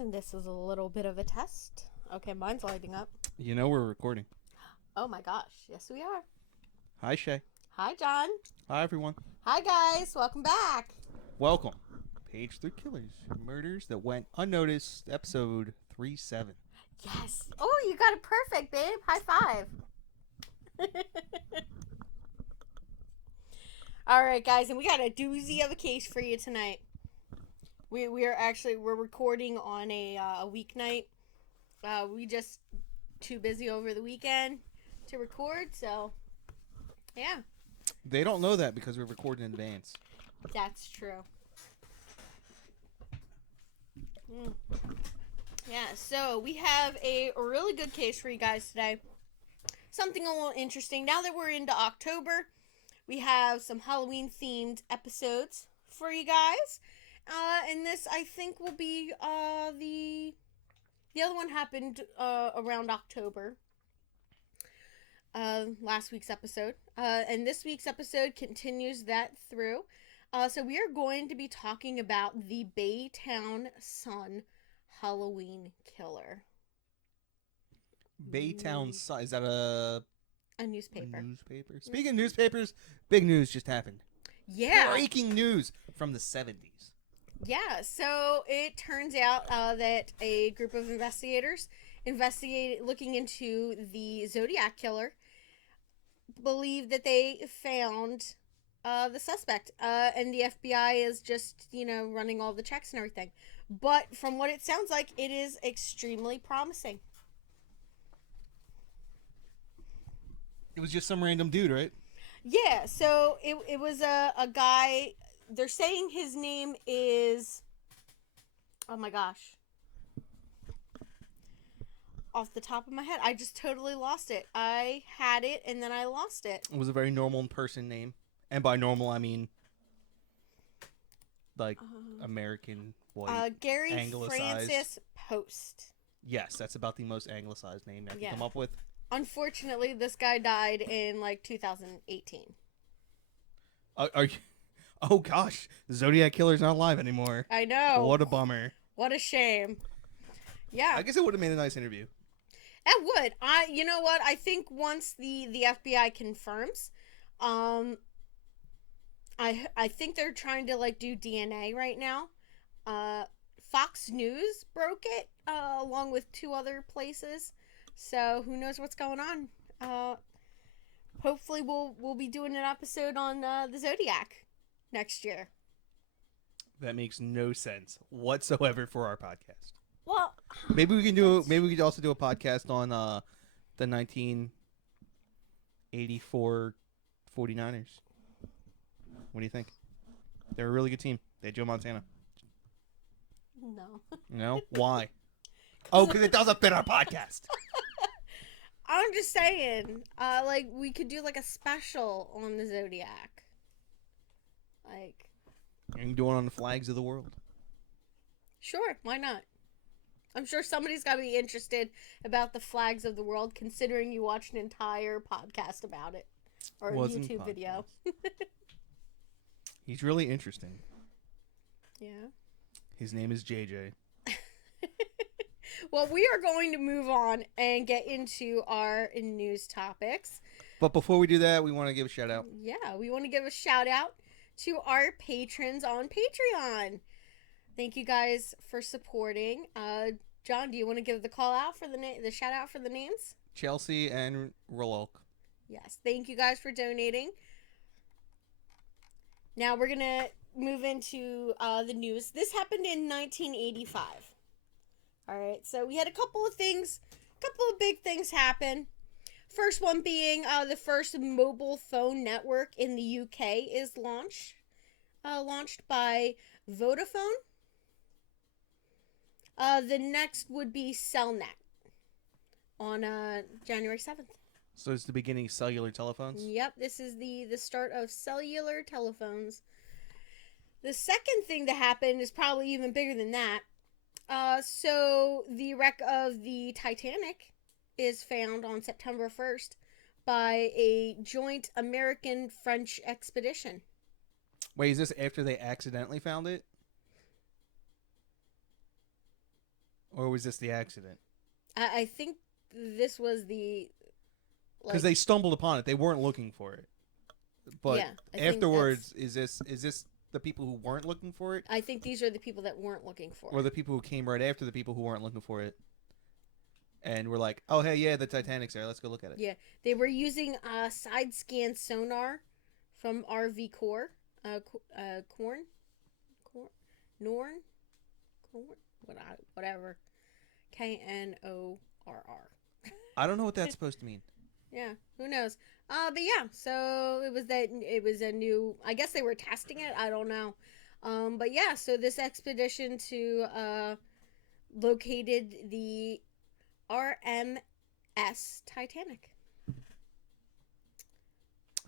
And this is a little bit of a test. Okay, mine's lighting up. You know we're recording. Oh my gosh, yes we are. Hi, Shay. Hi, John. Hi, everyone. Hi, guys. Welcome back. Welcome. Page 3 Killers. Murders that went unnoticed. Episode 3-7. Yes. Oh, you got it perfect, babe. High five. All right, guys, and we got a doozy of a case for you tonight. We're recording on a weeknight. We just too busy over the weekend to record, so yeah. They don't know that because we're recording in advance. That's true. Yeah, so we have a really good case for you guys today. Something a little interesting. Now that we're into October, we have some Halloween-themed episodes for you guys. And this, I think, will be the other one happened around October. Last week's episode. And this week's episode continues that through. So we are going to be talking about the Baytown Sun Halloween killer. Baytown Sun. Is that a newspaper? Speaking of newspapers, big news just happened. Yeah. Breaking news from the 70s. Yeah, so it turns out that a group of investigators looking into the Zodiac killer believe that they found the suspect, and the FBI is just, running all the checks and everything. But from what it sounds like, it is extremely promising. It was just some random dude, right? Yeah, so it was a guy. They're saying his name is, oh my gosh, off the top of my head, I just totally lost it. I had it and then I lost it. It was a very normal person name. And by normal, I mean, like, American, white, Gary anglicized. Francis Post. Yes, that's about the most anglicized name I can come up with. Unfortunately, this guy died in, 2018. Are you... Oh, gosh. The Zodiac Killer's not alive anymore. I know. What a bummer. What a shame. Yeah. I guess it would have made a nice interview. It would. You know what? I think once the FBI confirms, I think they're trying to, do DNA right now. Fox News broke it, along with 2 other places. So, who knows what's going on. Hopefully we'll be doing an episode on the Zodiac next year. That makes no sense whatsoever for our podcast. Well, maybe we could also do a podcast on the 1984 49ers. What do you think? They're a really good team. They had Joe Montana. No. No? Why? Oh, because it doesn't fit our podcast. I'm just saying, we could do, a special on the Zodiac. You can do it on the flags of the world. Sure, why not? I'm sure somebody's got to be interested about the flags of the world, considering you watched an entire podcast about it. Or a YouTube video. He's really interesting. Yeah. His name is JJ. Well, we are going to move on and get into our news topics. But before we do that, we want to give a shout out. Yeah, we want to give a shout out to our patrons on Patreon. Thank you guys for supporting. John, do you want to give the call out for the shout out for the names? Chelsea and Ralulk. Yes, thank you guys for donating. Now we're going to move into the news. This happened in 1985. All right, so we had a couple of big things happen. First one being the first mobile phone network in the UK is launched by Vodafone. The next would be Cellnet on January 7th. So it's the beginning of cellular telephones? Yep, this is the start of cellular telephones. The second thing that happened is probably even bigger than that. So the wreck of the Titanic is found on September 1st by a joint American-French expedition. Wait, is this after they accidentally found it? Or was this the accident? I think this was the Because like they stumbled upon it. They weren't looking for it. But yeah. I think afterwards, is this the people who weren't looking for it, I think these are the people that weren't looking for or it. the people who came right after the people who weren't looking for it, and were like, "Oh hey, yeah, the Titanic's there. Let's go look at it." Yeah, they were using side scan sonar from RV Core, Corn, Corn, Norn, Corn, whatever, KNORR. I don't know what that's supposed to mean. Yeah, who knows? But yeah, so it was a new. I guess they were testing it. I don't know. But yeah, so this expedition to located the RMS Titanic.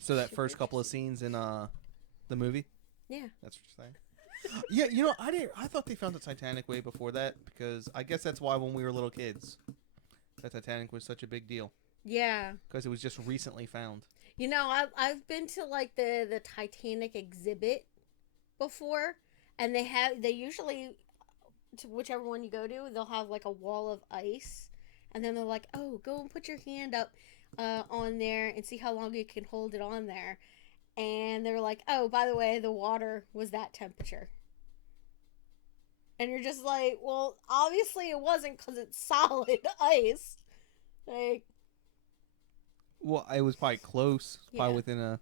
So that Super first couple of interesting. scenes in the movie, Yeah. that's what you're saying. Yeah, you know, I thought they found the Titanic way before that, because I guess that's why when we were little kids, the Titanic was such a big deal, Yeah. because it was just recently found. You know, I've been to like the Titanic exhibit before, and they usually, to whichever one you go to, they'll have like a wall of ice, and then they're like, oh, go and put your hand up on there and see how long you can hold it on there. And they're like, oh, by the way, the water was that temperature. And you're just like, well, obviously it wasn't because it's solid ice. Like, Well, it was probably close, yeah, probably within a,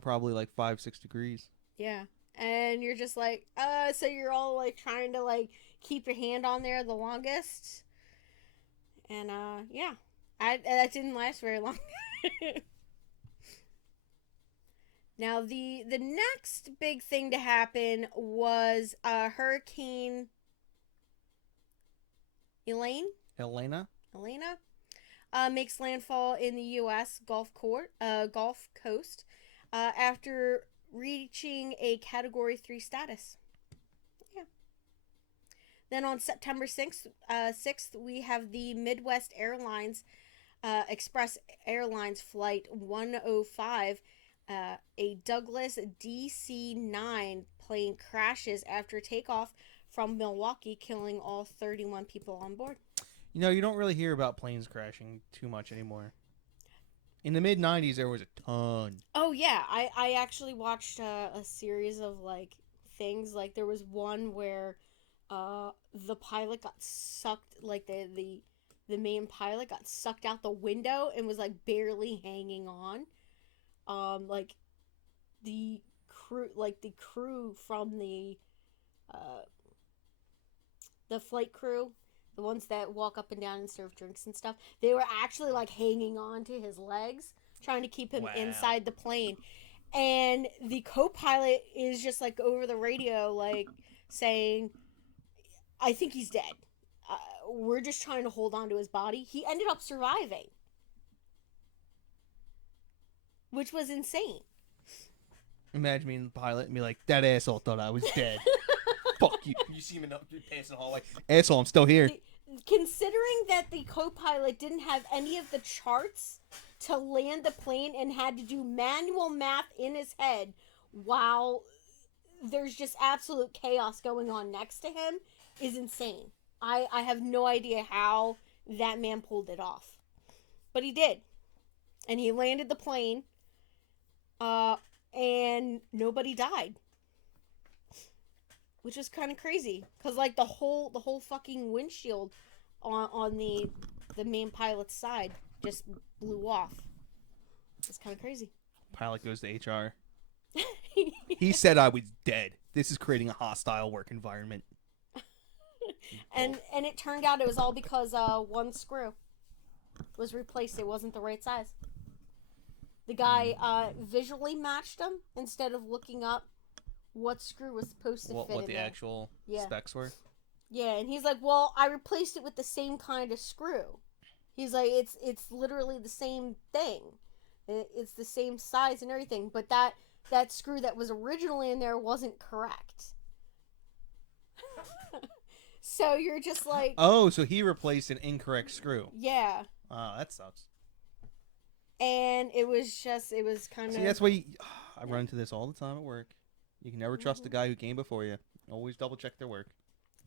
probably like 5-6 degrees. yeah. And you're just like, so you're all like trying to like keep your hand on there the longest. And yeah, that didn't last very long. Now the next big thing to happen was Hurricane Elaine. Elena, Elena makes landfall in the U.S. Gulf Coast after reaching a Category 3 status. Yeah. Then on September 6th, we have the Midwest Airlines Express Airlines Flight 105. A Douglas DC 9 plane crashes after takeoff from Milwaukee, killing all 31 people on board. you don't really hear about planes crashing too much anymore. In the mid '90s, there was a ton. Oh yeah, I actually watched a series of like things. Like there was one where the pilot got sucked, like the main pilot got sucked out the window and was like barely hanging on. Like the crew from uh the flight crew, the ones that walk up and down and serve drinks and stuff, they were actually like hanging on to his legs, trying to keep him Wow. inside the plane. And the co-pilot is just like over the radio, like saying, "I think he's dead. We're just trying to hold on to his body." He ended up surviving, which was insane. Imagine being the pilot and be like, "That asshole thought I was dead." Fuck you. You see him passing the hallway. Asshole, I'm still here. Considering that the co-pilot didn't have any of the charts to land the plane and had to do manual math in his head while there's just absolute chaos going on next to him, is insane. I have no idea how that man pulled it off. But he did. And he landed the plane, and nobody died. Which is kind of crazy, cause like the whole fucking windshield on the main pilot's side just blew off. It's kind of crazy. Pilot goes to HR. He said I was dead. This is creating a hostile work environment. and it turned out it was all because one screw was replaced. It wasn't the right size. The guy visually matched them instead of looking up what screw was supposed to fit What in the there. actual specs were. Yeah, and he's like, "Well, I replaced it with the same kind of screw." He's like, "It's literally the same thing. It's the same size and everything, but that screw that was originally in there wasn't correct." So you're just like, oh, so he replaced an incorrect screw. yeah. Oh, that sucks. And it was kind of. See, that's why I run into this all the time at work. You can never trust the guy who came before you. Always double check their work.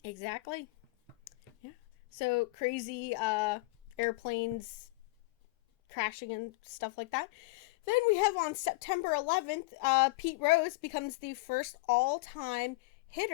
Exactly. Yeah. So crazy airplanes crashing and stuff like that. Then we have on September 11th, Pete Rose becomes the first all-time hit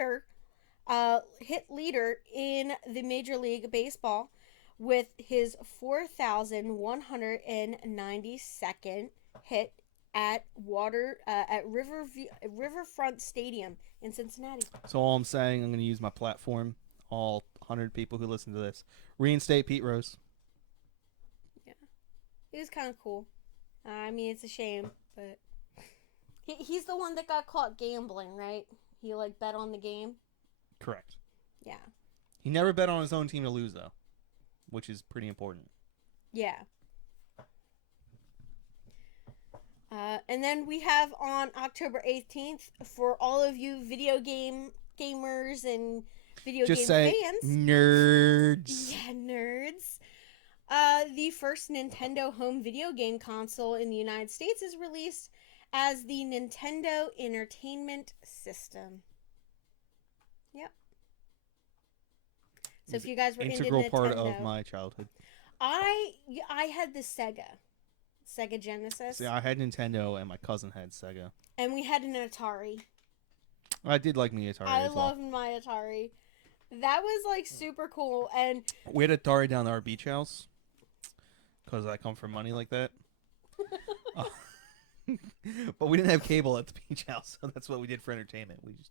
leader in the Major League Baseball with his 4,192nd hit at Riverfront Stadium in Cincinnati. So all I'm saying, I'm going to use my platform, all 100 people who listen to this, reinstate Pete Rose. Yeah, it was kind of cool. I mean, it's a shame, but he's the one that got caught gambling, right? He like bet on the game. Correct. Yeah. He never bet on his own team to lose, though, which is pretty important. Yeah. And then we have on October 18th, for all of you video game gamers and video Just game say fans. nerds. Yeah, nerds. The first Nintendo home video game console in the United States is released as the Nintendo Entertainment System. Yep. So if you guys were into Integral Nintendo, part of my childhood. I had the Sega Genesis. See, I had Nintendo and my cousin had Sega. And we had an Atari. I did like me Atari I as well. loved my Atari. That was like super cool. And we had Atari down at our beach house because I come from money like that. But we didn't have cable at the beach house, so that's what we did for entertainment. We just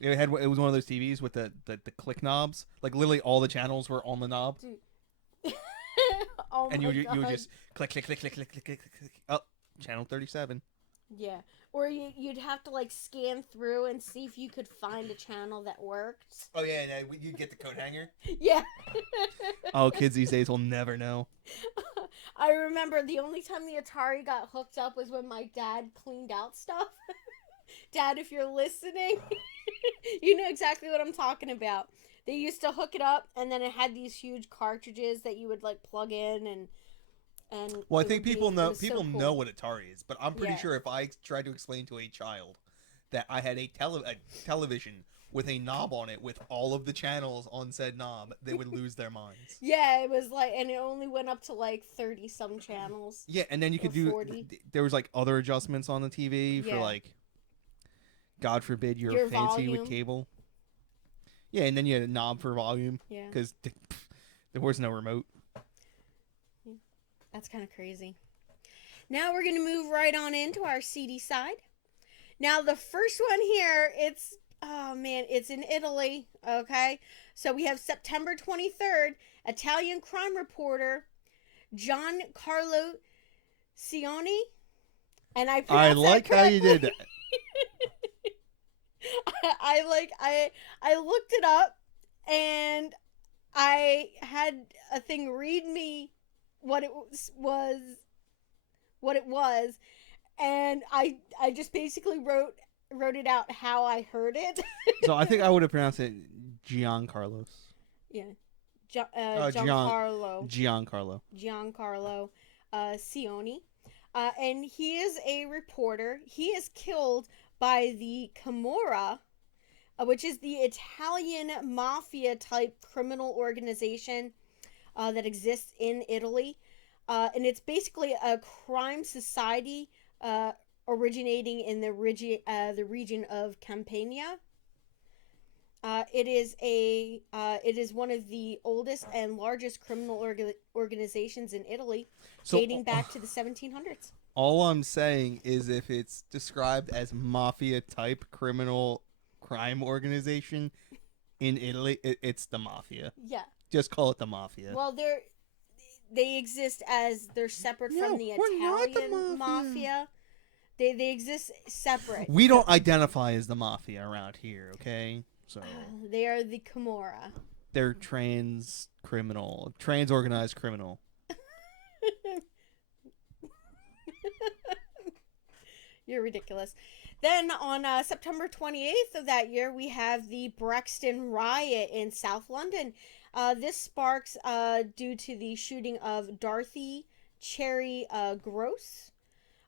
it was one of those TVs with the click knobs. Like literally all the channels were on the knob. Dude. Oh and my you God. would just click. Oh, channel 37. Yeah. Or you'd have to like scan through and see if you could find a channel that worked. Oh yeah, you'd get the coat hanger. Yeah. Oh, kids these days will never know. I remember the only time the Atari got hooked up was when my dad cleaned out stuff. Dad, if you're listening, you know exactly what I'm talking about. They used to hook it up, and then it had these huge cartridges that you would like plug in, and well, I think people know cool. what Atari is, but I'm pretty sure if I tried to explain to a child that I had a television with a knob on it with all of the channels on said knob, they would lose their minds. Yeah, it was like, and it only went up to like 30 some channels. Yeah, and then you could do 40. There was like other adjustments on the TV for like, God forbid you're fancy volume. with cable. Yeah, and then you had a knob for volume. Yeah. Because there was no remote. That's kind of crazy. Now we're going to move right on into our CD side. Now the first one here, it's in Italy, okay? So we have September 23rd, Italian crime reporter Giancarlo Cioni. And I like how you did that. I looked it up, and I had a thing read me what it was, and I just basically wrote it out how I heard it. So I think I would have pronounced it Giancarlos. Yeah, Giancarlo Cioni, and he is a reporter. He is killed by the Camorra, which is the Italian mafia-type criminal organization that exists in Italy. And it's basically a crime society originating in the region of Campania. It is one of the oldest and largest criminal organizations in Italy, dating back to the 1700s. All I'm saying is if it's described as mafia-type criminal crime organization in Italy, it's the mafia. Yeah. Just call it the mafia. Well, they exist as they're separate from the Italian mafia. They exist separate. We don't identify as the mafia around here, okay? So they are the Camorra. They're trans organized criminal. You're ridiculous. Then on September 28th of that year, we have the Brixton riot in South London. This sparks due to the shooting of Dorothy Cherry Gross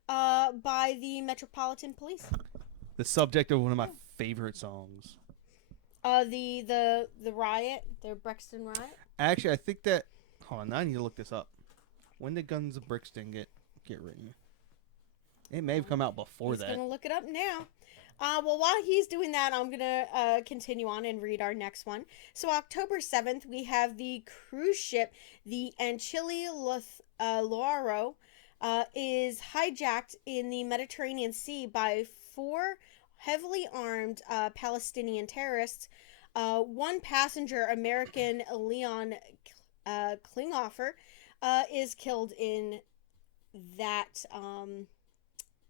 by the Metropolitan Police. The subject of one of my favorite songs. The riot, the Brixton riot. Actually, I think that. Hold on, now I need to look this up. When did Guns of Brixton get written? It may have come out before He's that. He's gonna look it up now. Well, while he's doing that, I'm gonna continue on and read our next one. So October 7th, we have the cruise ship, the Anchili Lauro, is hijacked in the Mediterranean Sea by 4 heavily armed Palestinian terrorists. One passenger, American Leon Klinghoffer, is killed in that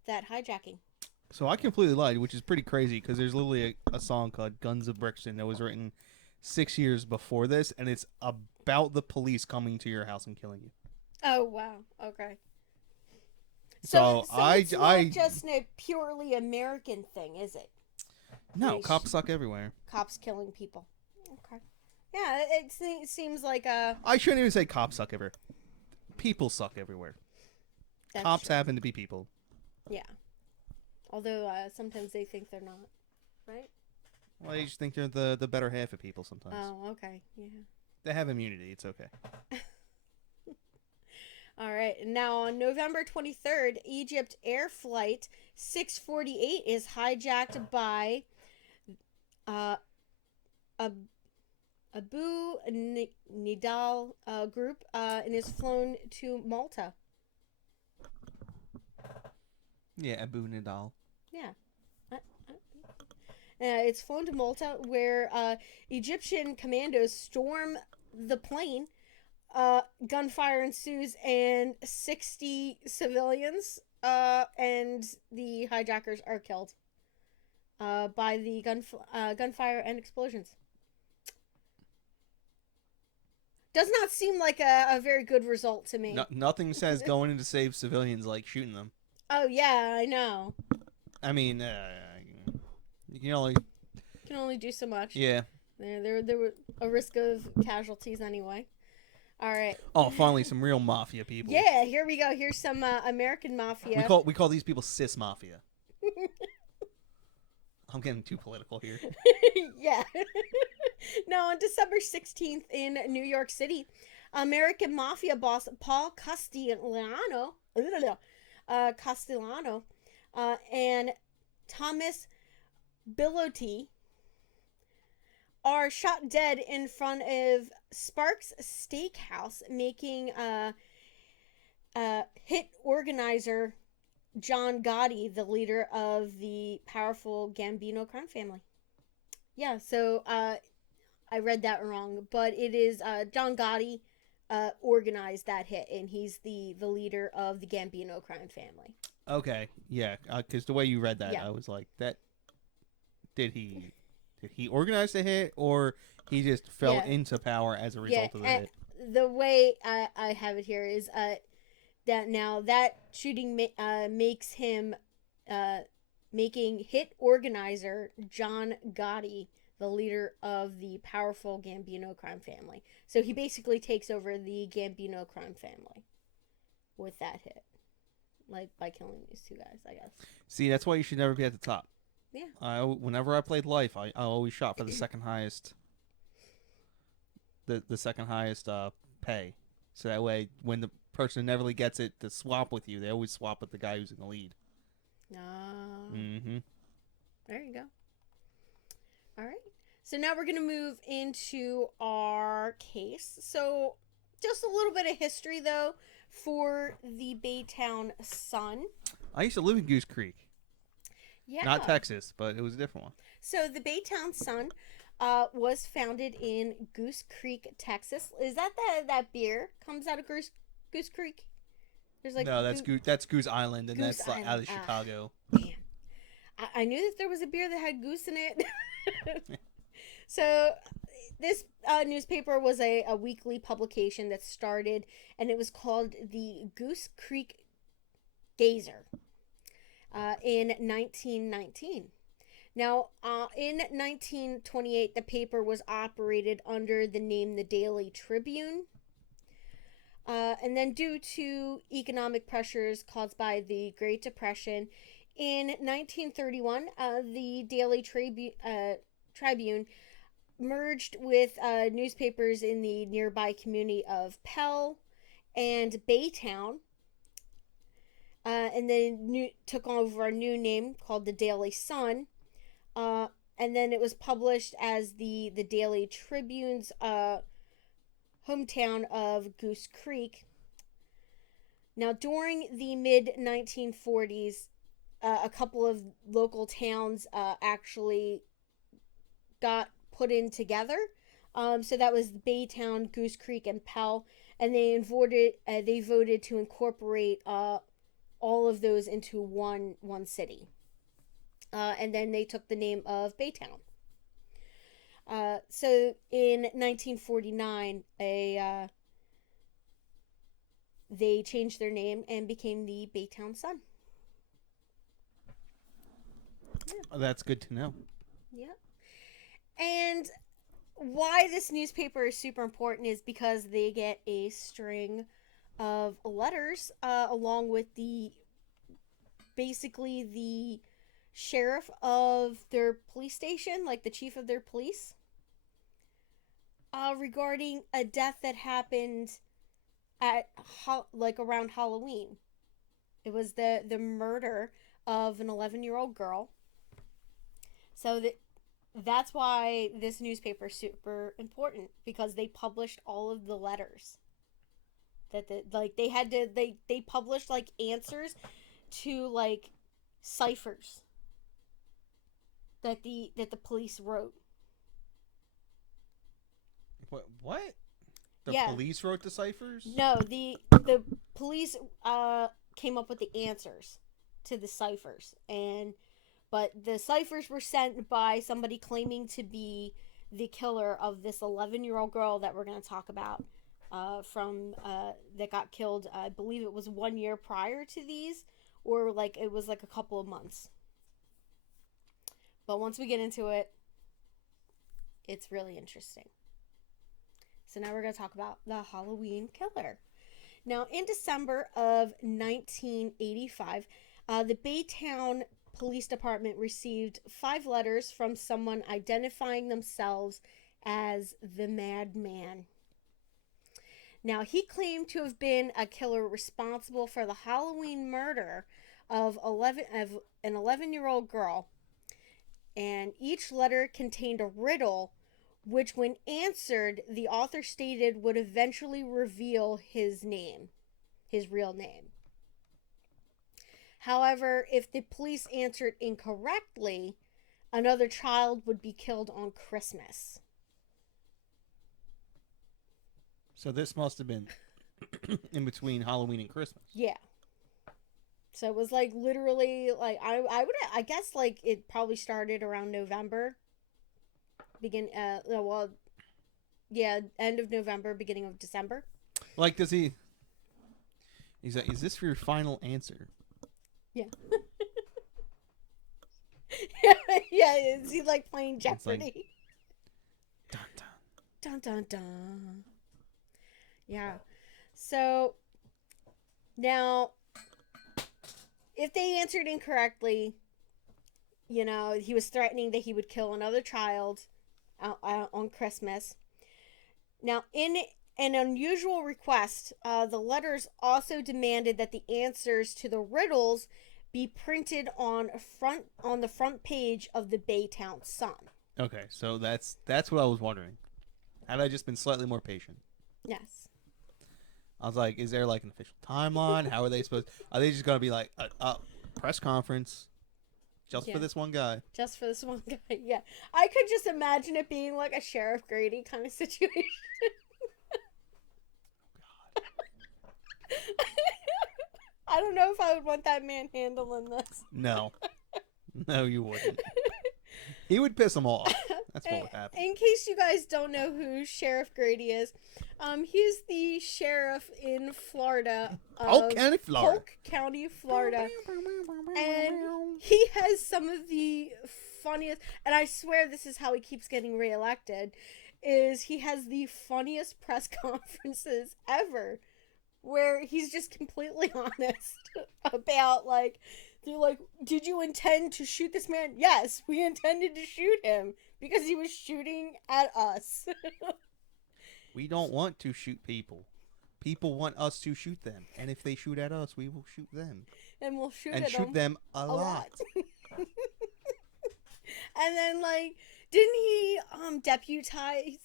that hijacking. So I completely lied, which is pretty crazy because there's literally a song called Guns of Brixton that was written 6 years before this, and it's about the police coming to your house and killing you. Oh, wow. Okay. So it's not just a purely American thing, is it? No, cops suck everywhere. Cops killing people. Okay. Yeah, it seems like I shouldn't even say cops suck everywhere. People suck everywhere. Cops true. Happen to be people. Yeah. Although sometimes they think they're not, right? Well, they just think they're the better half of people sometimes. Oh, okay. Yeah. They have immunity. It's okay. All right. Now, on November 23rd, Egypt Air Flight 648 is hijacked by Abu Nidal group and is flown to Malta. Yeah, Abu Nidal. Yeah. It's flown to Malta, where Egyptian commandos storm the plane. Gunfire ensues, and 60 civilians and the hijackers are killed by the gunfire and explosions. Does not seem like a very good result to me. Nothing says going in to save civilians like shooting them. Oh, yeah, I know. I mean, you can only do so much. Yeah. There were a risk of casualties anyway. All right. Oh, finally, some real mafia people. Yeah, here we go. Here's some American mafia. We call these people cis mafia. I'm getting too political here. Yeah. No, on December 16th in New York City, American mafia boss Paul Castellano and Thomas Bilotti are shot dead in front of Sparks Steakhouse, making hit organizer John Gotti the leader of the powerful Gambino crime family. Yeah, so I read that wrong, but it is John Gotti organized that hit, and he's the leader of the Gambino crime family. Okay, yeah, because the way you read that, yeah. I was like, that did he organize the hit, or he just fell into power as a result of the hit? The way I have it here is that now that shooting makes him making hit organizer John Gotti the leader of the powerful Gambino crime family. So he basically takes over the Gambino crime family with that hit. Like, by killing these two guys, I guess. See, that's why you should never be at the top. Yeah. Whenever I played Life, I always shot for the second highest. The second highest pay. So that way, when the person never really gets it to swap with you, they always swap with the guy who's in the lead. Mm-hmm. There you go. All right. So now we're going to move into our case. So just a little bit of history, though, for the Baytown Sun. I used to live in Goose Creek. Yeah. Not Texas, but it was a different one. So the Baytown Sun was founded in Goose Creek, Texas. Is that beer comes out of Goose Creek? There's like no, that's Goose Island, and Goose that's Island. Out of Chicago. Man. I knew that there was a beer that had goose in it. So this newspaper was a weekly publication that started, and it was called the Goose Creek Gazer in 1919. Now, in 1928, the paper was operated under the name the Daily Tribune. And then due to economic pressures caused by the Great Depression, in 1931, the Daily Tribune merged with newspapers in the nearby community of Pell and Baytown, and then took over a new name called the Daily Sun. And then it was published as the Daily Tribune's hometown of Goose Creek. Now, during the mid 1940s, a couple of local towns actually got put in together. So that was Baytown, Goose Creek, and Pell, and they voted to incorporate all of those into one city. And then they took the name of Baytown. So in 1949, they changed their name and became the Baytown Sun. Yeah. Oh, that's good to know. Yeah. And why this newspaper is super important is because they get a string of letters along with basically the sheriff of their police station, like the chief of their police, regarding a death that happened at around Halloween. It was the murder of an 11-year-old girl. So that's why this newspaper is super important, because they published all of the letters that they published like answers to like ciphers that the police wrote. What? The police wrote the ciphers? No, the police came up with the answers to the ciphers, but the ciphers were sent by somebody claiming to be the killer of this 11-year-old girl that we're going to talk about, that got killed. I believe it was 1 year prior to these, or it was a couple of months. But once we get into it, it's really interesting. So now we're going to talk about the Halloween killer. Now, in December of 1985, the Baytown Police Department received 5 letters from someone identifying themselves as the Madman. Now, he claimed to have been a killer responsible for the Halloween murder of an 11-year-old girl. And each letter contained a riddle, which when answered, the author stated would eventually reveal his real name. However, if the police answered incorrectly, another child would be killed on Christmas. So this must have been in between Halloween and Christmas. Yeah. So it was literally I guess it probably started around November. End of November, beginning of December. Does he? He's like, is this for your final answer? Yeah. yeah. Is he playing Jeopardy? Dun dun dun dun. Yeah. So now, if they answered incorrectly, he was threatening that he would kill another child on Christmas. Now, in an unusual request, the letters also demanded that the answers to the riddles be printed on the front page of the Baytown Sun. Okay, so that's what I was wondering. Had I just been slightly more patient? Yes. I was like, is there an official timeline? How are they supposed? Are they just gonna be like a press conference? Just for this one guy. Just for this one guy, yeah. I could just imagine it being like a Sheriff Grady kind of situation. God. I don't know if I would want that man handling this. No. No, you wouldn't. He would piss them off. That's what would happen. In case you guys don't know who Sheriff Grady is, he's the sheriff in Florida. Polk County, Florida. And he has some of the funniest, and I swear this is how he keeps getting reelected, is he has the funniest press conferences ever, where he's just completely honest about they're like, did you intend to shoot this man? Yes, we intended to shoot him. because he was shooting at us. We don't want to shoot people. People want us to shoot them. And if they shoot at us, we will shoot them. And we'll shoot and at shoot them a lot. And then, like, didn't he deputize?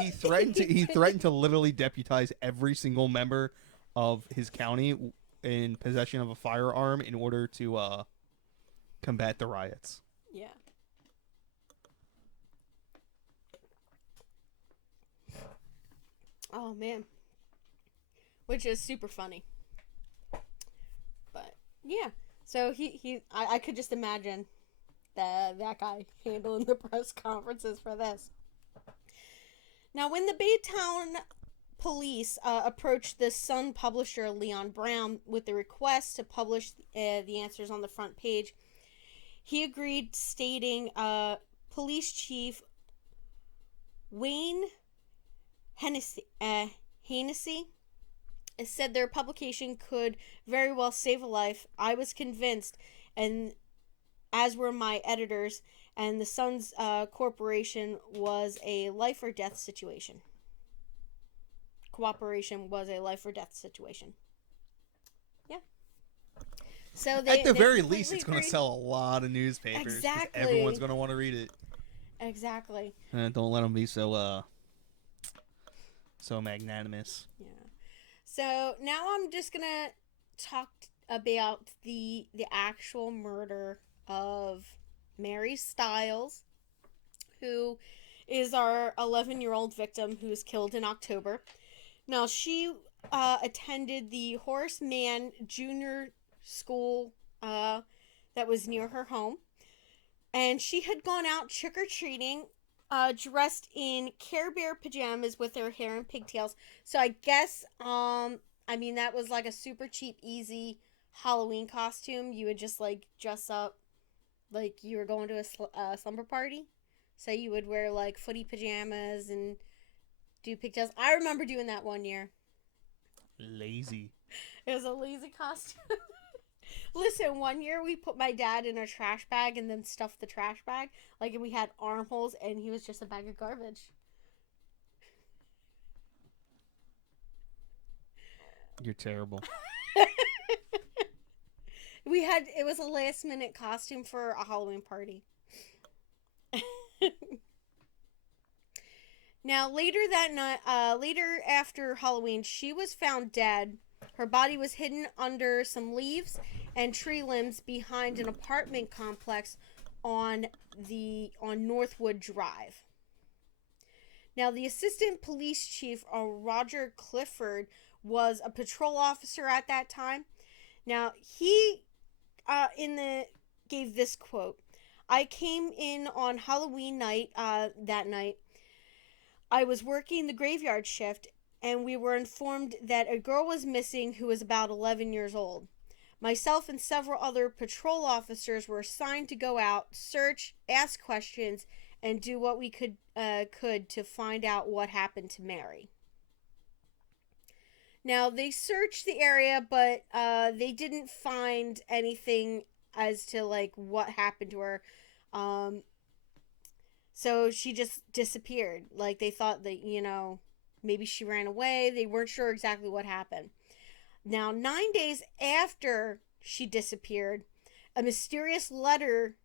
He threatened to literally deputize every single member of his county in possession of a firearm in order to combat the riots. Yeah. Oh man. Which is super funny. But yeah. So I could just imagine that guy handling the press conferences for this. Now, when the Baytown police approached the Sun publisher Leon Brown with the request to publish the answers on the front page, he agreed, stating Police Chief Wayne Hennessy said their publication could very well save a life. I was convinced, and as were my editors, and the Sun's corporation was a life or death situation. Cooperation was a life or death situation. Yeah. So at the very least, it's going to sell a lot of newspapers. Exactly. Everyone's going to want to read it. Exactly. And don't let them be so magnanimous. Yeah. So now I'm just gonna talk about the actual murder of Mary Stiles, who is our 11-year-old victim who was killed in October. Now, she attended the Horace Mann Junior School that was near her home. And she had gone out trick-or-treating dressed in Care Bear pajamas with her hair in pigtails. So I guess, that was like a super cheap, easy Halloween costume. You would just, like, dress up like you were going to a slumber party. So you would wear, like, footy pajamas and do pigtails. I remember doing that one year. Lazy. It was a lazy costume. Listen, one year we put my dad in a trash bag and then stuffed the trash bag. Like, we had armholes and he was just a bag of garbage. You're terrible. It was a last minute costume for a Halloween party. Now, later that night, later after Halloween, she was found dead. Her body was hidden under some leaves and tree limbs behind an apartment complex on Northwood Drive. Now, the assistant police chief, Roger Clifford, was a patrol officer at that time. Now, he gave this quote: "I came in on Halloween night that night. I was working the graveyard shift, and we were informed that a girl was missing who was about 11 years old. Myself and several other patrol officers were assigned to go out, search, ask questions, and do what we could to find out what happened to Mary." Now, they searched the area, but they didn't find anything as to, like, what happened to her. So she just disappeared. Like, they thought that, maybe she ran away. They weren't sure exactly what happened. Now, 9 days after she disappeared, a mysterious letter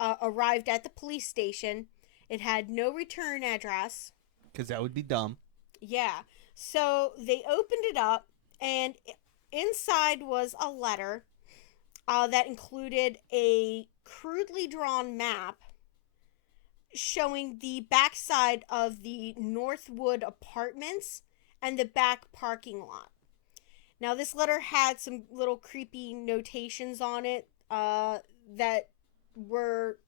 arrived at the police station. It had no return address. Because that would be dumb. Yeah. So they opened it up, and inside was a letter that included a crudely drawn map showing the backside of the Northwood apartments and the back parking lot. Now, this letter had some little creepy notations on it that were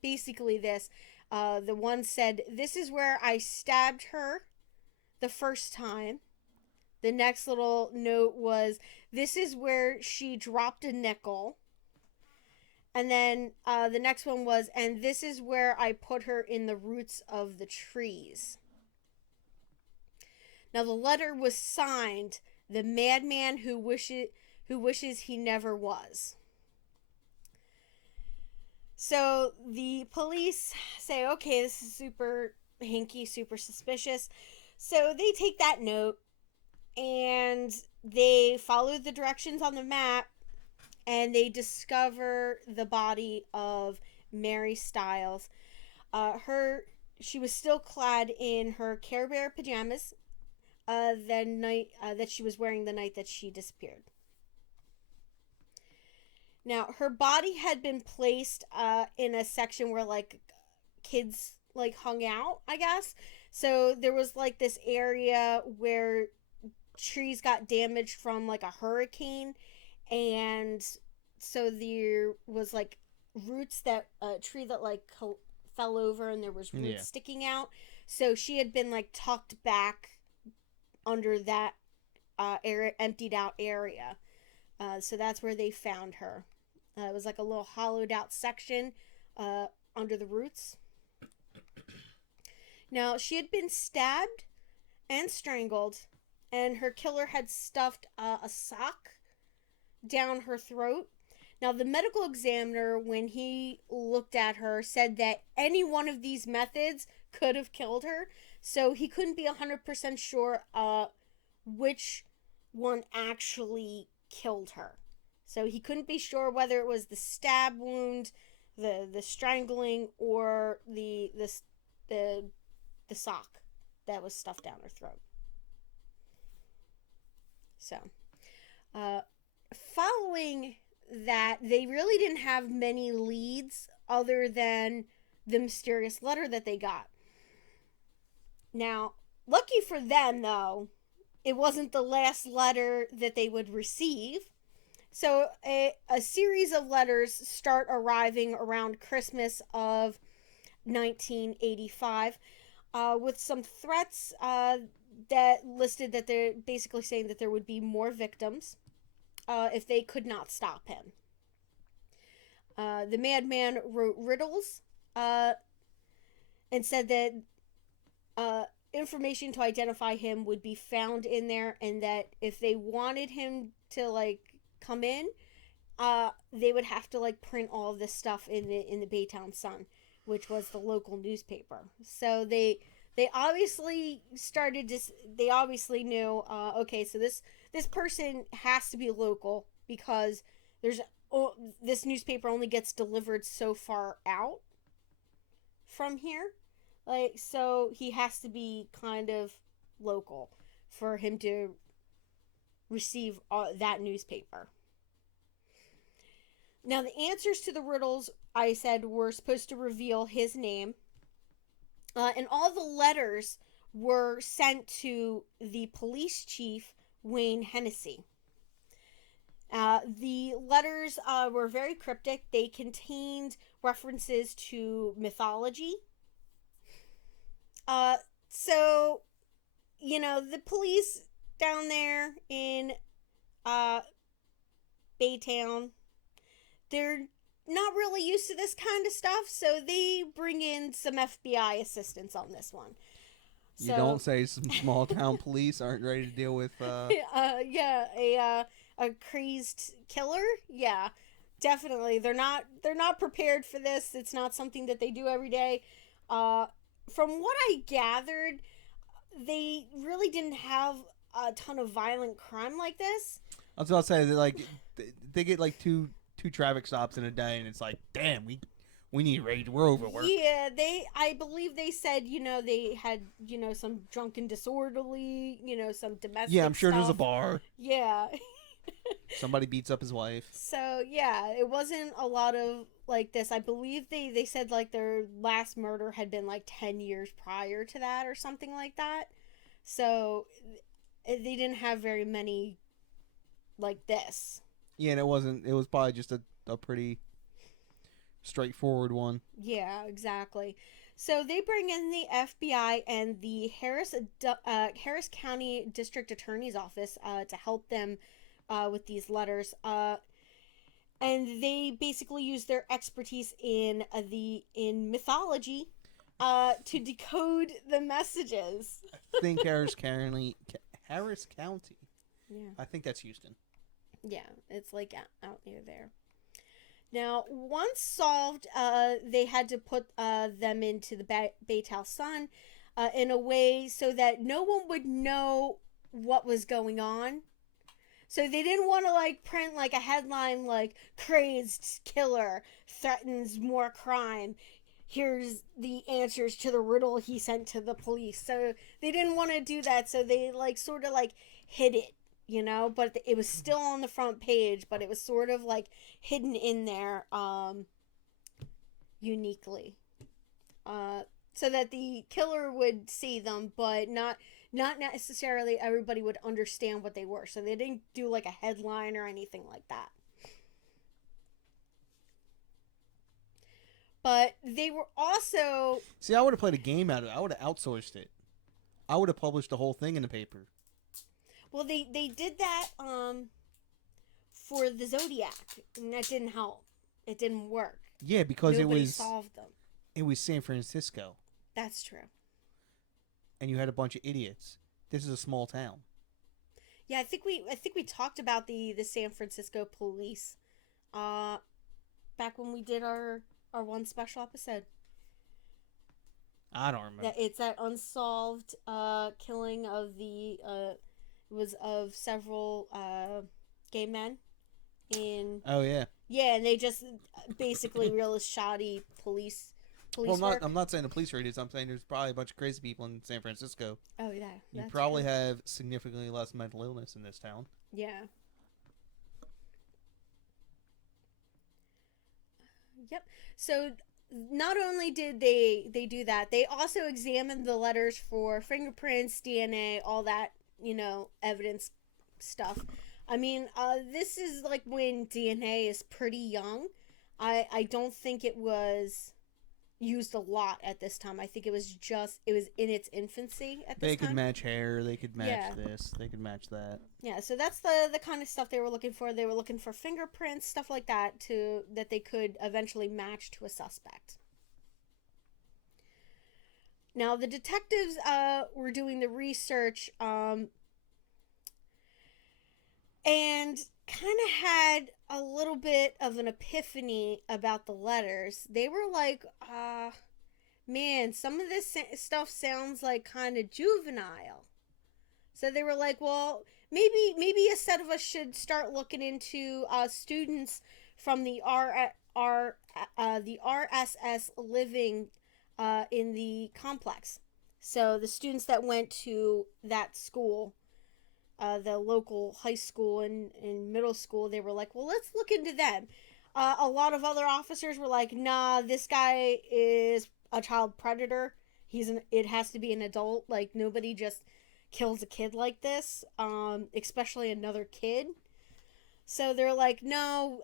basically this. The one said, "This is where I stabbed her the first time." The next little note was, "This is where she dropped a nickel." And then the next one was, "And this is where I put her in the roots of the trees." Now, the letter was signed, "The madman who wishes he never was." So the police say, okay, this is super hinky, super suspicious. So they take that note and they follow the directions on the map and they discover the body of Mary Stiles. She was still clad in her Care Bear pajamas the night that she was wearing the night that she disappeared. Now, her body had been placed in a section where like kids like hung out, I guess. So there was like this area where trees got damaged from like a hurricane, and so there was like roots that a tree that like fell over, and there was roots sticking out. So she had been like tucked back under that area, emptied out area. So that's where they found her. It was like a little hollowed out section under the roots. Now, she had been stabbed and strangled, and her killer had stuffed a sock down her throat. Now, the medical examiner, when he looked at her, said that any one of these methods could have killed her. So he couldn't be 100% sure which one actually killed her. So he couldn't be sure whether it was the stab wound, the strangling, or the sock that was stuffed down her throat. So, following that, they really didn't have many leads other than the mysterious letter that they got. Now, lucky for them, though, it wasn't the last letter that they would receive. So a series of letters start arriving around Christmas of 1985 with some threats that listed that they're basically saying that there would be more victims if they could not stop him. The madman wrote riddles and said that information to identify him would be found in there, and that if they wanted him to like come in, they would have to like print all of this stuff in the Baytown Sun, which was the local newspaper. So they obviously started to, they obviously knew, okay, so this person has to be local, because this newspaper only gets delivered so far out from here, like, so he has to be kind of local for him to receive that newspaper. Now, the answers to the riddles, I said, were supposed to reveal his name. And all the letters were sent to the police chief, Wayne Hennessy. The letters were very cryptic. They contained references to mythology. So, the police down there in Baytown, they're not really used to this kind of stuff, so they bring in some FBI assistance on this one. You don't say. Some small town police aren't ready to deal with a crazed killer. Yeah, definitely. They're not prepared for this. It's not something that they do every day. From what I gathered, they really didn't have a ton of violent crime like this. I was about to say that, like, they get like two traffic stops in a day, and it's like, damn, we need rage. We're overworked. Yeah, I believe they said, they had, some drunken disorderly, some domestic Yeah, I'm sure stuff. there's a bar. Yeah. Somebody beats up his wife. So, yeah, it wasn't a lot of, like, this. I believe they said, like, their last murder had been, like, 10 years prior to that or something like that. So, they didn't have very many like this. Yeah, and it was probably just a pretty straightforward one. Yeah, exactly. So they bring in the FBI and the Harris County District Attorney's Office to help them with these letters. And they basically use their expertise in mythology to decode the messages. I think Harris County. Yeah. I think that's Houston. Yeah, it's like out near there. Now, once solved, they had to put them into the Baytown Sun in a way so that no one would know what was going on. So they didn't want to like print like a headline like "Crazed Killer Threatens More Crime." Here's the answers to the riddle he sent to the police. So they didn't want to do that. So they like sort of like hid it, but it was still on the front page, but it was sort of like hidden in there uniquely. So that the killer would see them, but not necessarily everybody would understand what they were. So they didn't do like a headline or anything like that. But they were also See, I would have played a game out of it. I would have outsourced it. I would have published the whole thing in the paper. well they did that for the Zodiac, and that didn't help. It didn't work. Yeah, because Nobody solved them. It was San Francisco. That's true. And you had a bunch of idiots. This is a small town. Yeah, I think we talked about the San Francisco police back when we did our one special episode. I don't remember. It's that unsolved killing of the was of several gay men in. Oh yeah. Yeah, and they just basically real shoddy police Well, work. I'm not saying the police raiders. I'm saying there's probably a bunch of crazy people in San Francisco. Oh yeah. You probably have significantly less mental illness in this town. Yeah. Yep. So not only did they do that, they also examined the letters for fingerprints, DNA, all that, evidence stuff. I mean, this is like when DNA is pretty young. I don't think it was used a lot at this time. I think it was in its infancy at this time. They could match hair, they could match this, they could match that. Yeah, so that's the kind of stuff they were looking for. They were looking for fingerprints, stuff like that, that they could eventually match to a suspect. Now, the detectives were doing the research and kind of had a little bit of an epiphany about the letters. They were like, man, some of this stuff sounds like kind of juvenile. So they were like, well, maybe a set of us should start looking into students from the RSS living in the complex. So the students that went to that school, the local high school and middle school, they were like, well, let's look into them. A lot of other officers were like, nah, this guy is a child predator. It has to be an adult. Like, nobody just kills a kid like this, especially another kid. So they're like, no,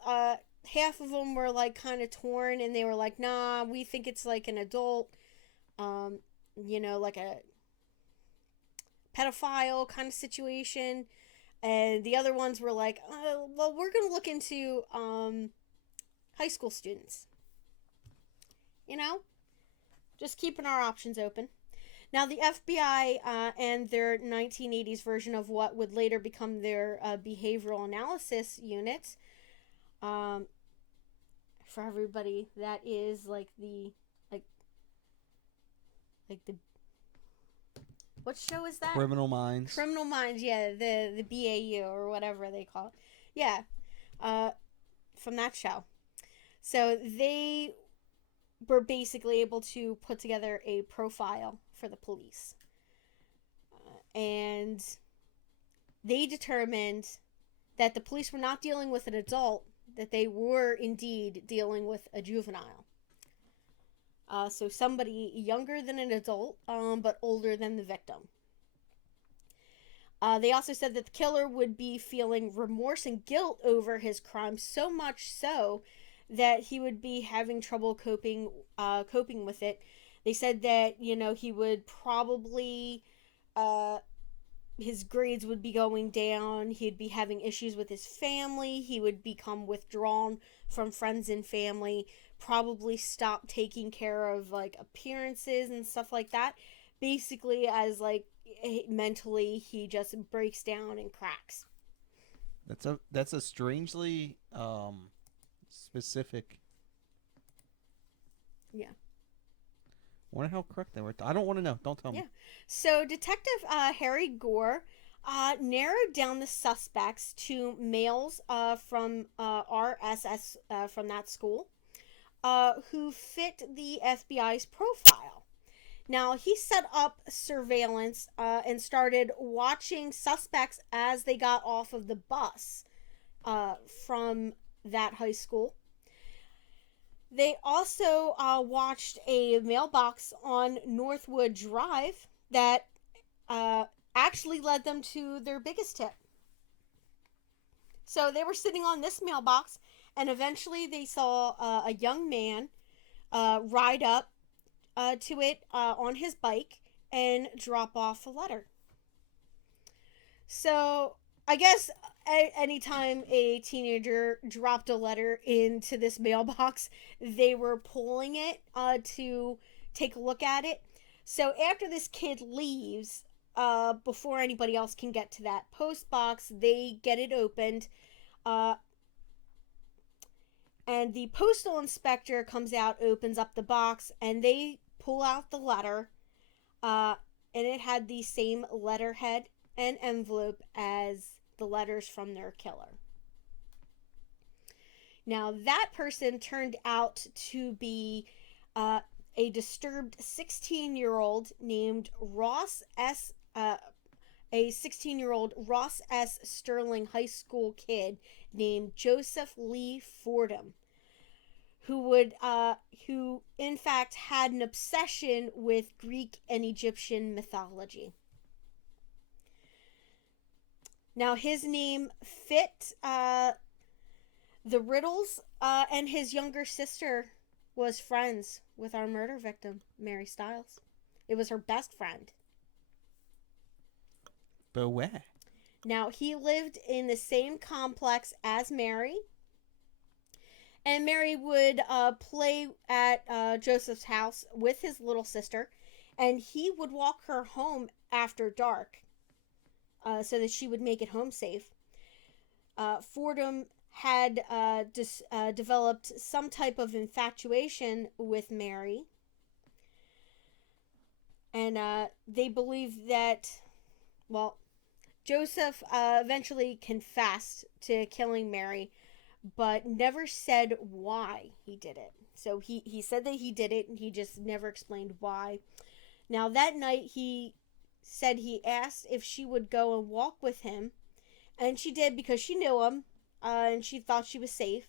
half of them were like kind of torn, and they were like, nah, we think it's like an adult, like a pedophile kind of situation. And the other ones were like, well, we're going to look into high school students. Just keeping our options open. Now, the FBI and their 1980s version of what would later become their behavioral analysis unit, for everybody, that is like the what show is that? Criminal Minds. Criminal Minds, yeah, the BAU or whatever they call it. Yeah, from that show. So they were basically able to put together a profile for the police. And they determined that the police were not dealing with an adult, that they were indeed dealing with a juvenile. So somebody younger than an adult, but older than the victim. They also said that the killer would be feeling remorse and guilt over his crime, so much so that he would be having trouble coping with it. They said that, he would probably, his grades would be going down. He'd be having issues with his family. He would become withdrawn from friends and family. Probably stop taking care of, like, appearances and stuff like that. Basically, as, like, mentally, he just breaks down and cracks. That's a strangely specific. Yeah. Wonder how correct they were. I don't want to know. Don't tell me. Yeah. So Detective Harry Gore narrowed down the suspects to males from RSS from that school who fit the FBI's profile. Now, he set up surveillance and started watching suspects as they got off of the bus from that high school. They also watched a mailbox on Northwood Drive that actually led them to their biggest tip. So they were sitting on this mailbox, and eventually they saw a young man ride up to it on his bike and drop off a letter. So I guess anytime a teenager dropped a letter into this mailbox, they were pulling it to take a look at it. So after this kid leaves, before anybody else can get to that post box, they get it opened. And the postal inspector comes out, opens up the box, and they pull out the letter. And it had the same letterhead and envelope as the letters from their killer. Now, that person turned out to be a disturbed 16-year-old named Ross S. A 16-year-old Ross S. Sterling High School kid named Joseph Lee Fordham, who in fact had an obsession with Greek and Egyptian mythology. Now, his name fit the riddles, and his younger sister was friends with our murder victim, Mary Stiles. It was her best friend. But where? Now, he lived in the same complex as Mary, and Mary would play at Joseph's house with his little sister, and he would walk her home after dark so that she would make it home safe. Fordham had developed some type of infatuation with Mary, and they believed that, well, Joseph eventually confessed to killing Mary, but never said why he did it. So he said that he did it, and he just never explained why. Now, that night, he said he asked if she would go and walk with him, and she did because she knew him, and she thought she was safe.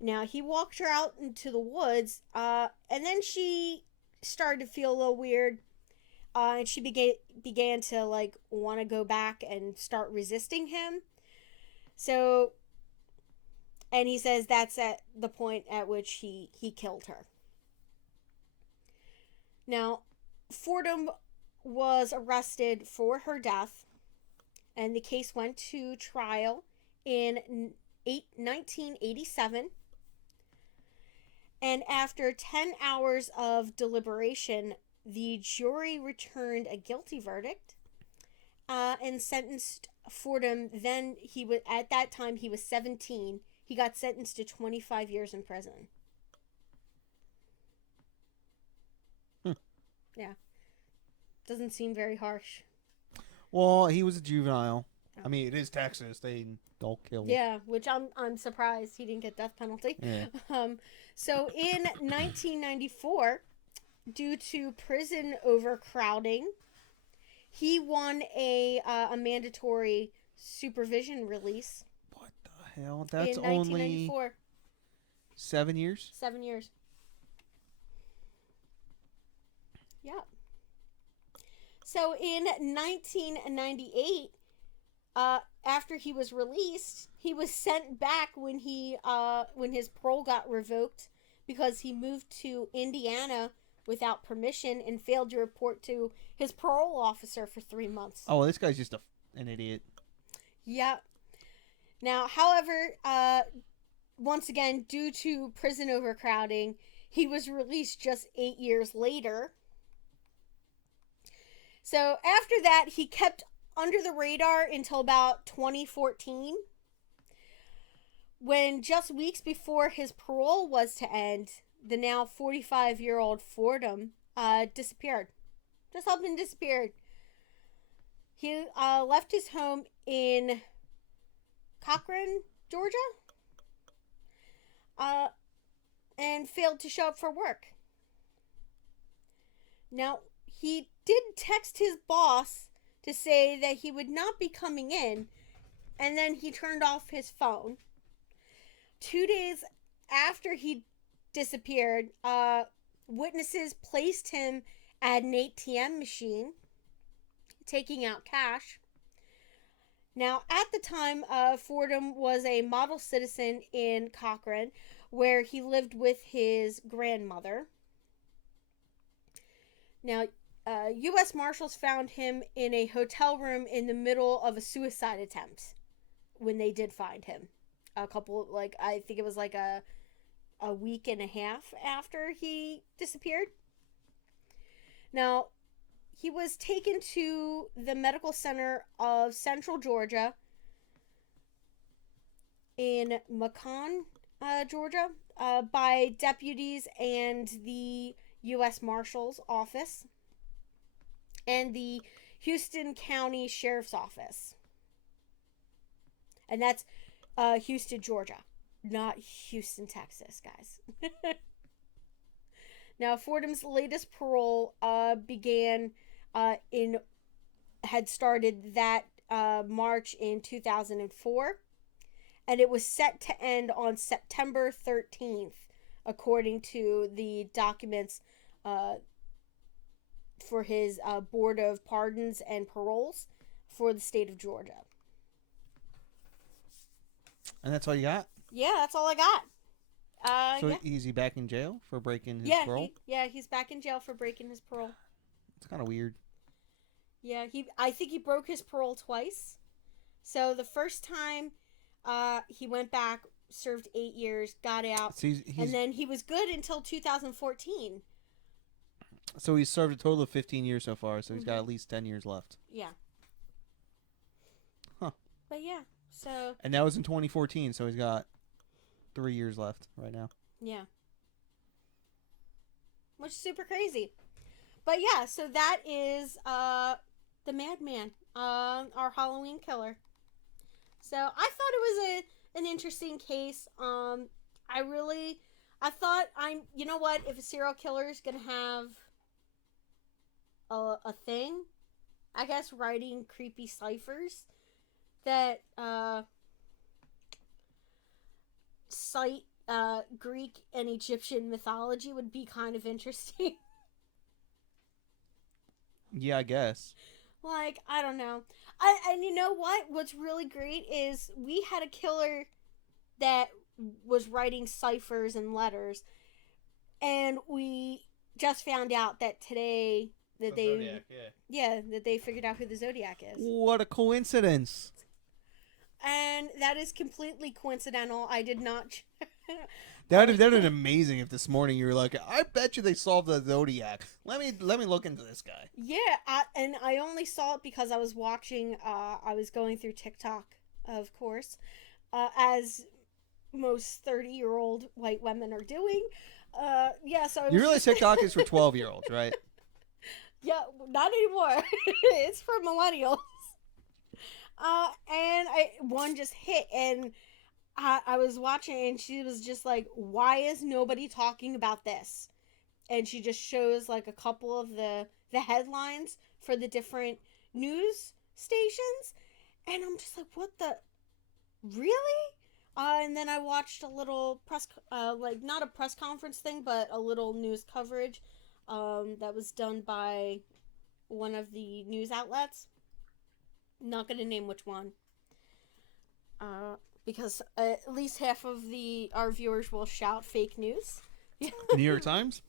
Now, he walked her out into the woods, and then she started to feel a little weird. And she began to like want to go back and start resisting him. So, and he says that's at the point at which he killed her. Now, Fordham was arrested for her death, and the case went to trial in 1987. And after 10 hours of deliberation, the jury returned a guilty verdict and sentenced Fordham. Then at that time he was 17. He got sentenced to 25 years in prison. Yeah, doesn't seem very harsh. Well, he was a juvenile. Oh. I mean, it is Texas. They don't kill. Yeah, which I'm surprised he didn't get death penalty. Yeah. So in 1994. Due to prison overcrowding, he won a mandatory supervision release. What the hell? That's in 1994. Only 7 years? 7 years. Yeah. So in 1998, after he was released, he was sent back when his parole got revoked because he moved to Indiana without permission and failed to report to his parole officer for 3 months. Oh, well, this guy's just an idiot. Yep. Now, however, once again, due to prison overcrowding, he was released just 8 years later. So after that, he kept under the radar until about 2014, when just weeks before his parole was to end, the now 45-year-old Fordham disappeared. Just up and disappeared. He left his home in Cochran, Georgia, and failed to show up for work. Now, he did text his boss to say that he would not be coming in, and then he turned off his phone. 2 days after he disappeared, witnesses placed him at an ATM machine, taking out cash. Now, at the time, Fordham was a model citizen in Cochran, where he lived with his grandmother. Now, U.S. Marshals found him in a hotel room in the middle of a suicide attempt when they did find him. I think it was like a week and a half after he disappeared. Now, he was taken to the medical center of Central Georgia in Macon, Georgia, by deputies and the U.S. Marshal's Office and the Houston County Sheriff's Office. And that's Houston, Georgia, not Houston, Texas, guys. Now, Fordham's latest parole had started that March in 2004, and it was set to end on September 13th, according to the documents for his Board of Pardons and Paroles for the state of Georgia. And that's all you got? Yeah, that's all I got. Is he back in jail for breaking his parole? He's back in jail for breaking his parole. It's kind of weird. Yeah, I think he broke his parole twice. So the first time he went back, served 8 years, got out, So and then he was good until 2014. So he's served a total of 15 years so far, so he's got at least 10 years left. Yeah. Huh. But yeah, so... And that was in 2014, so he's got 3 years left right now. Yeah. Which is super crazy. But yeah, so that is the Madman, our Halloween killer. So I thought it was an interesting case. I thought you know what, if a serial killer is going to have a thing, I guess writing creepy ciphers that cite Greek and Egyptian mythology would be kind of interesting. Yeah, I guess. Like, I don't know. And you know what? What's really great is we had a killer that was writing ciphers and letters, and we just found out that today that Zodiac, that they figured out who the Zodiac is. What a coincidence. And that is completely coincidental. I did not... That would have been amazing if this morning you were like, I bet you they solved the Zodiac. Let me look into this guy. Yeah, and I only saw it because I was watching, I was going through TikTok, of course, as most 30-year-old white women are doing. So... You realize TikTok is for 12-year-olds, right? Yeah, not anymore. It's for millennials. And one just hit, and I was watching, and she was just like, why is nobody talking about this? And she just shows like a couple of the headlines for the different news stations, and I'm just like, what the, really? And then I watched a little press, not a press conference thing, but a little news coverage that was done by one of the news outlets. Not going to name which one. Because at least half of our viewers will shout fake news. New York Times?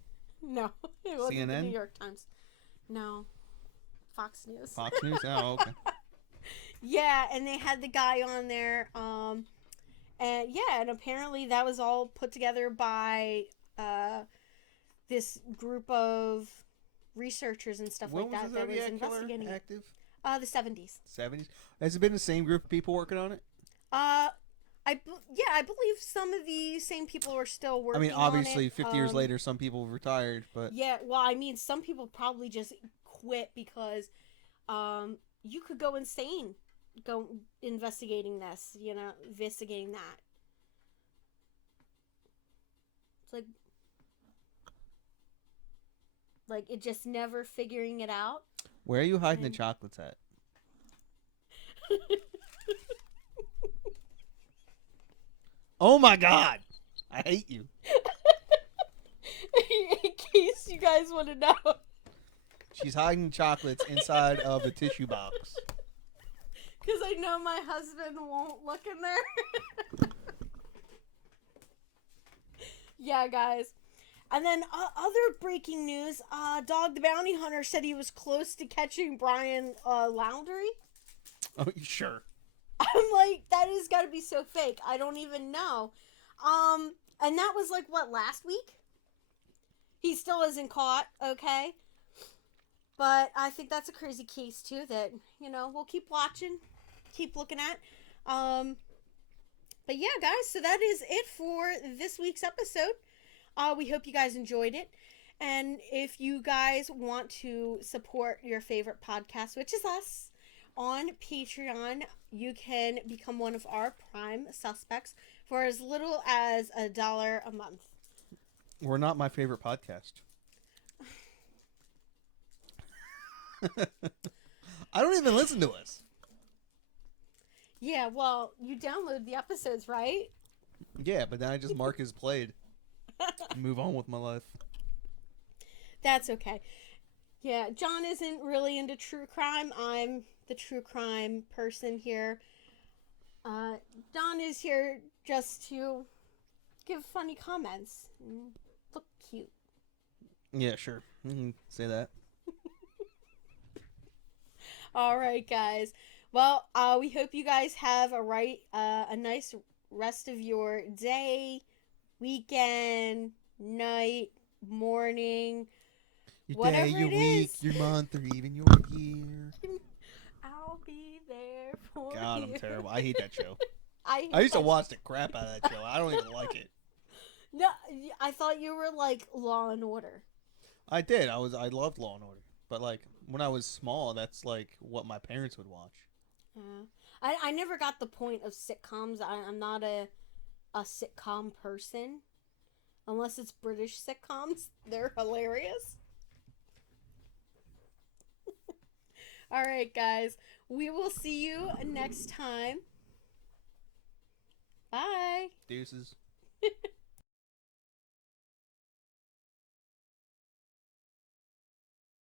No. It wasn't CNN? the New York Times. No. Fox News. Fox News? Oh, okay. Yeah, and they had the guy on there. And apparently that was all put together by this group of researchers and stuff like that that was investigating active? The 70s. 70s? Has it been the same group of people working on it? I believe some of the same people are still I mean, working obviously, on it. 50 years later, some people have retired, but Yeah, well, I mean, some people probably just quit because you could go insane go investigating this, investigating that. It's like it just never figuring it out. where are you hiding the chocolates at? Oh my god! I hate you. In case you guys want to know. She's hiding chocolates inside of the tissue box. Because I know my husband won't look in there. Yeah, guys. And then other breaking news, Dog the Bounty Hunter said he was close to catching Brian Laundrie. Oh, sure. I'm like, that has got to be so fake. I don't even know. And that was like, what, last week? He still isn't caught, okay? But I think that's a crazy case, too, that, we'll keep watching, keep looking at. But yeah, guys, so that is it for this week's episode. We hope you guys enjoyed it. And if you guys want to support your favorite podcast, which is us, on Patreon, you can become one of our prime suspects for as little as $1 a month. We're not my favorite podcast. I don't even listen to us. Yeah, well, you download the episodes, right? Yeah, but then I just mark as played and move on with my life. That's okay. Yeah, John isn't really into true crime. I'm the true crime person here. Don is here just to give funny comments and look cute. Yeah, sure. You can say that. All right, guys. Well, we hope you guys have a nice rest of your day, weekend, night, morning, Your whatever day, your it week, is. your month, or even your year. I'll be there for God, you. I'm terrible. I hate that show. I used to watch the crap out of that show. I don't even like it. No, I thought you were like Law and Order. I did. I loved Law and Order. But like when I was small, that's like what my parents would watch. I never got the point of sitcoms. I'm not a sitcom person. Unless it's British sitcoms. They're hilarious. Alright, guys. We will see you next time. Bye. Deuces.